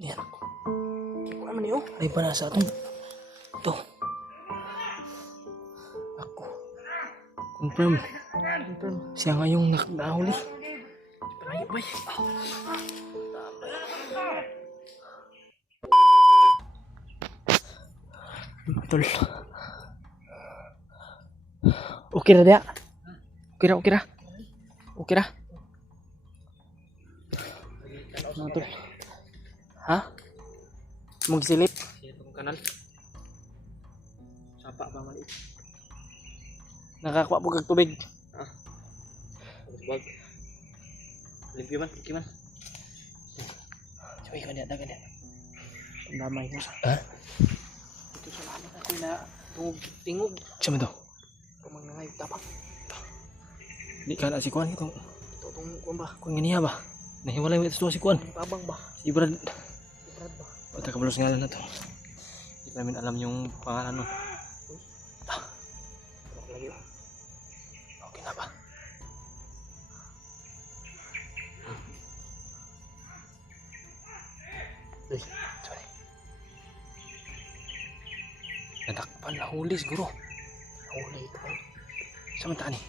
Yan. Kiko naman yun. Ay pa nasa atin. Ito. Ako. Confirm. Siya nga yung nakahuli. Palayo ba? Betul. Okay na dia. Okay na. Betul. Ha? Mong silip? Itong kanal. Sapa ba maliit? Nakakuha po kag tubig. Ha? Tubig. Limpyo man, okay man. Cuy, kanya. Damay mo sa. Ha? Ito sa laman ako na tingog. Siya mo daw? Kamang nangayog tapang. Di ka na si Kuan ito. Ito itong Kuan ba? Kuan ganiya ba? Nahiwalay mo ito si Kuan. Tabang ba? Si Brad ba? Pagka kabalos ngalan na to. Hindi namin alam yung pangalan no. Okay na ba? Uy, sorry. Nadakpan, nahuli siguro. Nahuli ito. Saan man taan eh?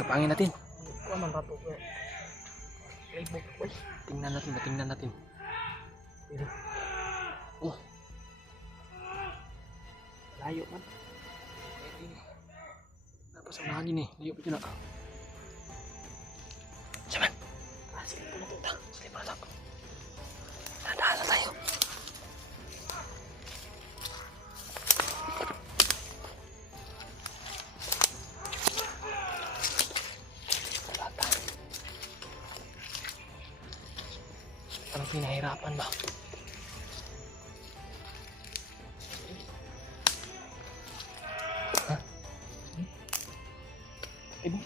Gapangin natin. Ito man rato ko. Tingnan natin. Oh. Layo man. Tapos ang hangin eh. Layo pa dyan na. Saman. Silip na ito. Dadaan na tayo. Parang pinahirapan ba? Ha? Ibu?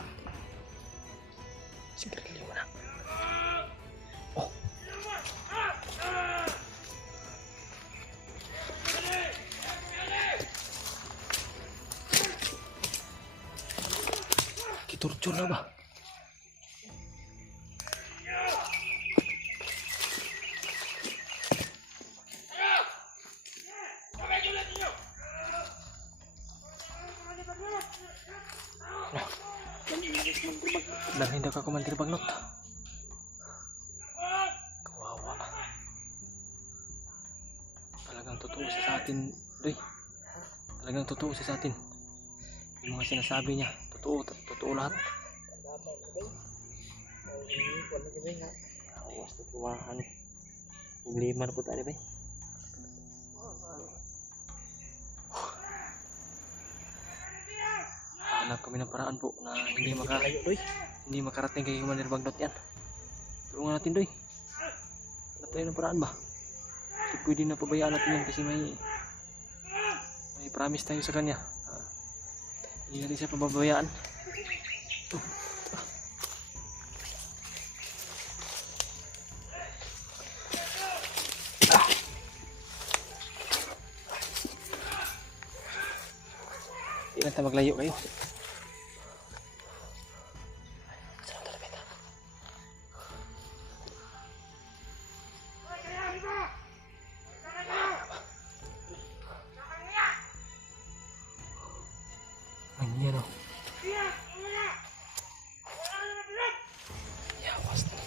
Sigarilyo mo na. Oh. Kiturjur na ba? Dan hindi ka kumandir bagnot. Kawawa. Talagang totoo siya sa atin, Doy. Talagang totoo siya sa atin. Yung mga sinasabi niya, totoo lahat. Awas na tuwahan. Problema na po tayo, Bay. Hanap kami ng paraan po na hindi makarating kay Commander Bagnot yan. Tulungan natin, Doy. Hanap tayo ng paraan ba? Kasi pwede na pabayaan natin yan kasi may promise tayo sa kanya. Hindi natin siya pababayaan. Hindi lang tayo maglayo kayo. Yan o. Yawas na.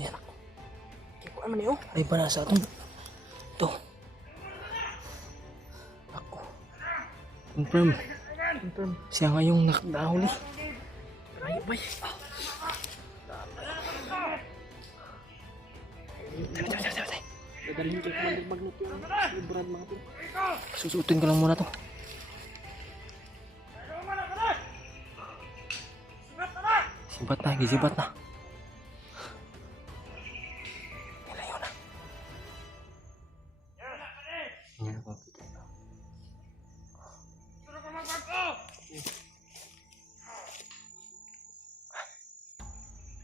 Yan ako. Kiko naman yun. Ay pa nasa atin. Ito. Ako. Confirm. Siya nga yung nakahuli. Palayo ba? Dadalhin ko Commander Bagnot yung Brad mga to. Susutin ko lang muna to. Gizibat na. Nilayo na. Yan ako.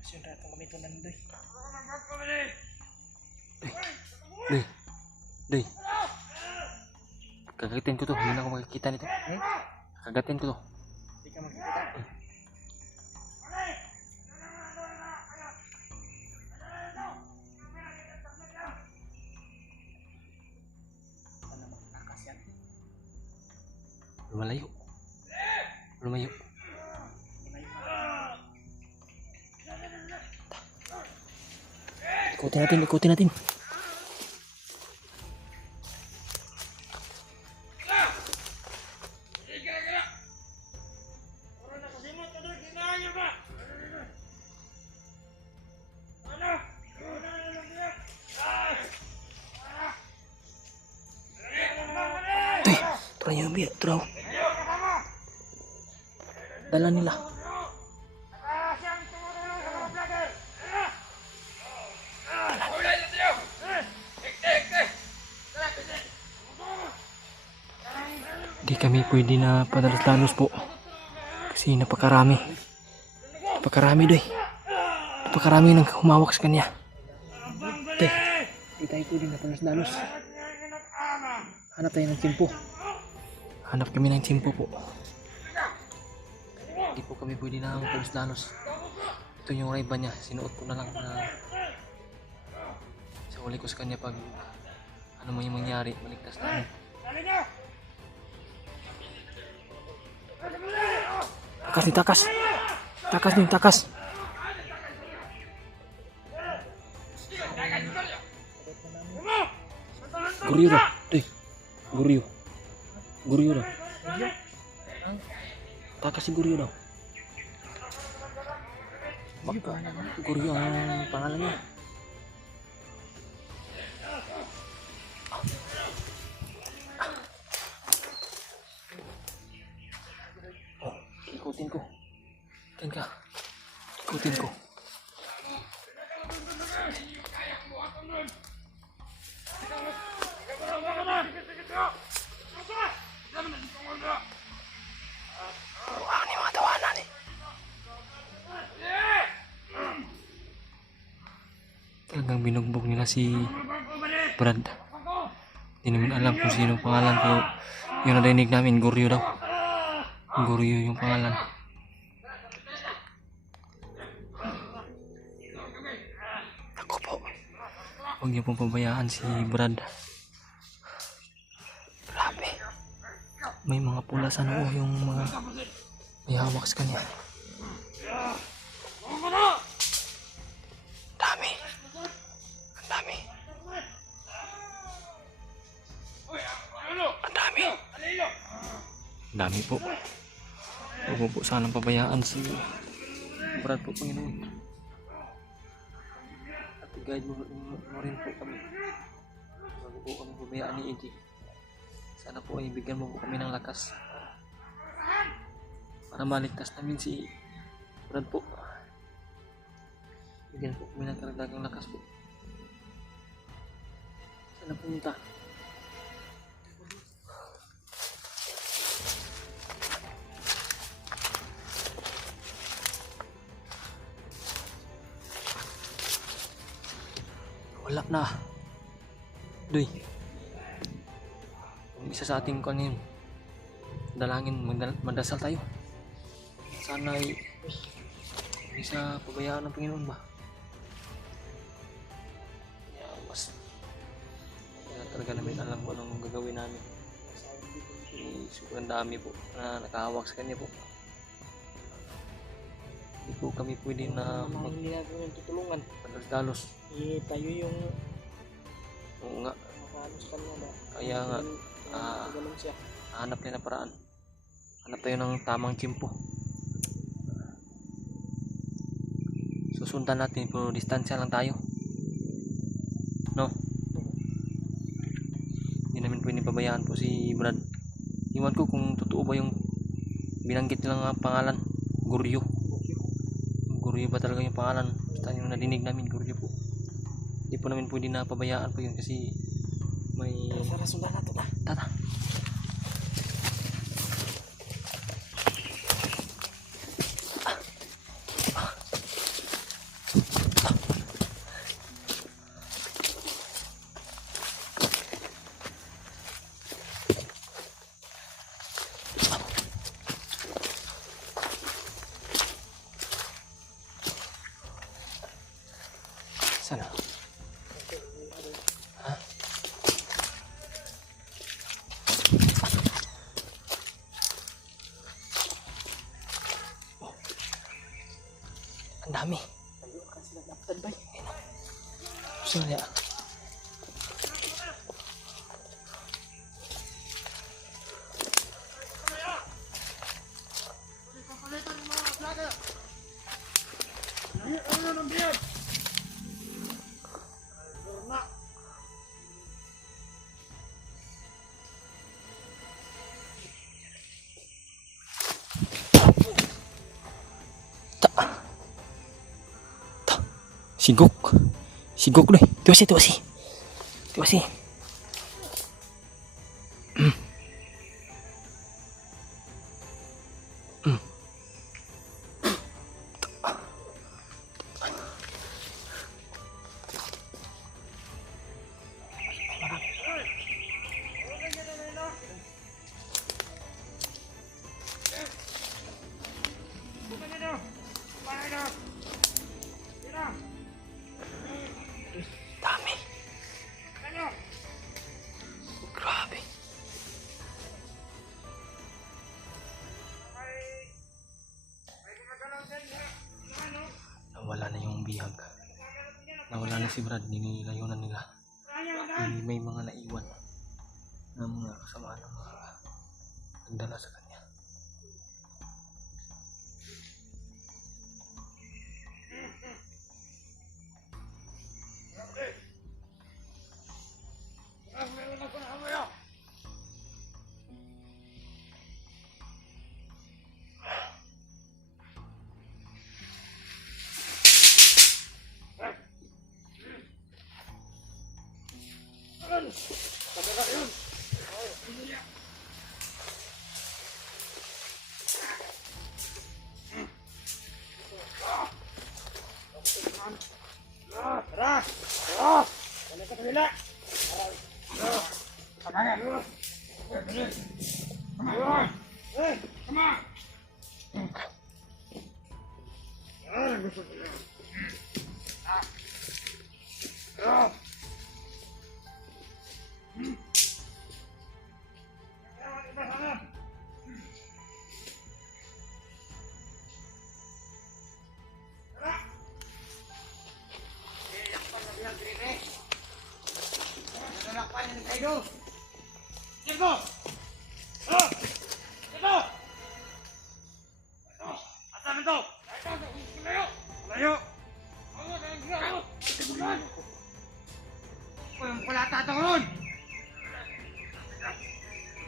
Siyempre itong gamit mo na Doy. Doy. Kagatin ko to, hindi na ako makikita nito. Kagatin ko to. Hindi ka makikita. Sana magtakas yan. Lumalayo. Lumayo. Ikutin natin. Turun yung biya, turun. Dala nila. Di kami pwede na padalos-dalos po. Kasi napakarami. Napakarami doy. Napakarami nang humawak sa kanya. Di tayo pwede na padalos-dalos. Hanap tayo ng tsimpo. Hanap kami ng tsimpo po. Hindi po kami pwede na padalos-dalos. Ito yung rayba niya. Sinuot ko na lang na sa uli ko sa kanya pag ano mo yung mangyari. Maligtas na. Takas. Takas. Guryo dah. Guryo dah. Takas si Guryo dah. Baka Guryo ang pangalan niya. Ikutin ko. Ikutin ko. Wah, ini mga tawanan eh. Talagang binugbog nila si Brad. Hindi namin alam kung sino pangalan ko. Yung narinig namin, Guryo daw. Guryo yung pangalan. Ako po. Huwag niyo pong pabayaan si Brad. Grabe. May mga pula sa noo yung mga may hawak sa kanya. Dami. Ang dami. Ang dami. Ang dami po. Huwag mo po sanang pabayaan si Brad po, Panginoon. At i-guide mo rin po kami. Bago po kami pabayaan ni Eddie. Sana po ay bigyan mo po kami ng lakas para maligtas namin si Brad po. Bigyan po kami ng karagdagang lakas po. Sana pumunta. Wala na. Doy. Isa sa ating kanin. Dalangin, magdasal tayo. Sana ay hindi sa pabayaan ng Panginoon ba? Mas talaga namin alam kung anong gagawin namin. Sobrang dami po na nakahawak sa kanya po. Hindi po kami pwede na Hindi natin yung tutulungan. padalos-dalos. Tayo yung Oo nga. makahalos kanya na. Kaya nga, Ganun siya. hanap tayo ng paraan. Hanap tayo ng tamang tiyempo. Susundan natin pero distansya lang tayo. No? Hindi namin pwede pabayaan po si Brad. Iwan ko kung totoo ba yung binanggit nilang pangalan. Guryo. Guryo ba talaga yung pangalan? Basta yung nadinig namin, Guryo po. Hindi po namin pwede na pabayaan po yun kasi may... Tara, sundan natin na. Tata. Dami. Tayo kan sila naptad bay. Gusto niya. Sigok. Sigok deh. Tuasi, tuasi. Tuasi. Dami. Grabe. Nawala na yung bihag. Nawala na si Brad. Nilayunan nila. May mga naiwan na mga kasama ng mga nagdala sa kanya.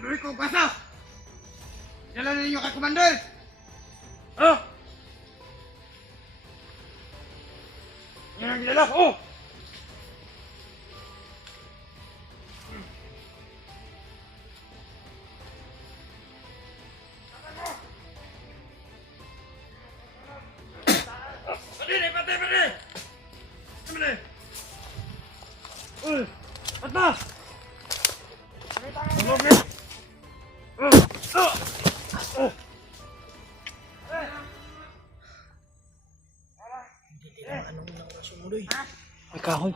Luwi ko basa. Jalan ninyo kay Commander. Oh. Yan ang ginala. Oh. Pati. Pati. Patna. May kahoy.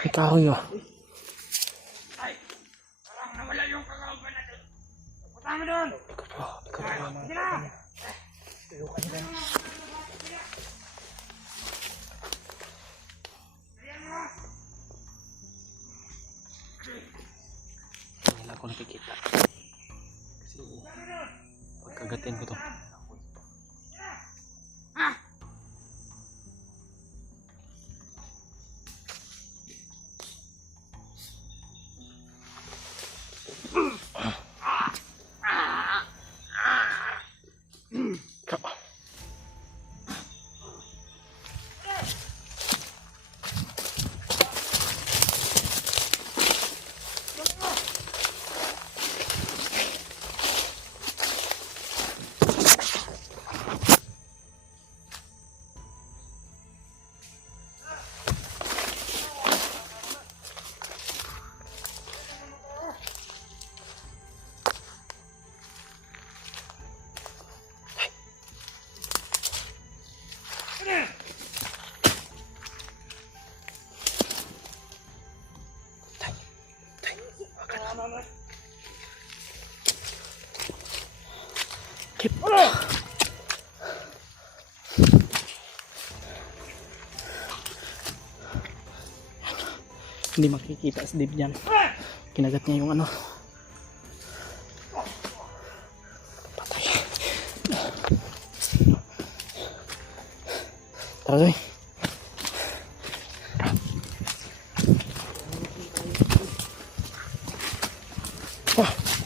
May kahoy oh. Ay. Parang nawala yung kagawin natin. Punta mo doon. Sige na. Wala ko nakikita. Kasi pagkagatin ko to. Hindi makikita si Dave dyan. Kinagat niya yung ano. Patay. Tara Zoy. Wah.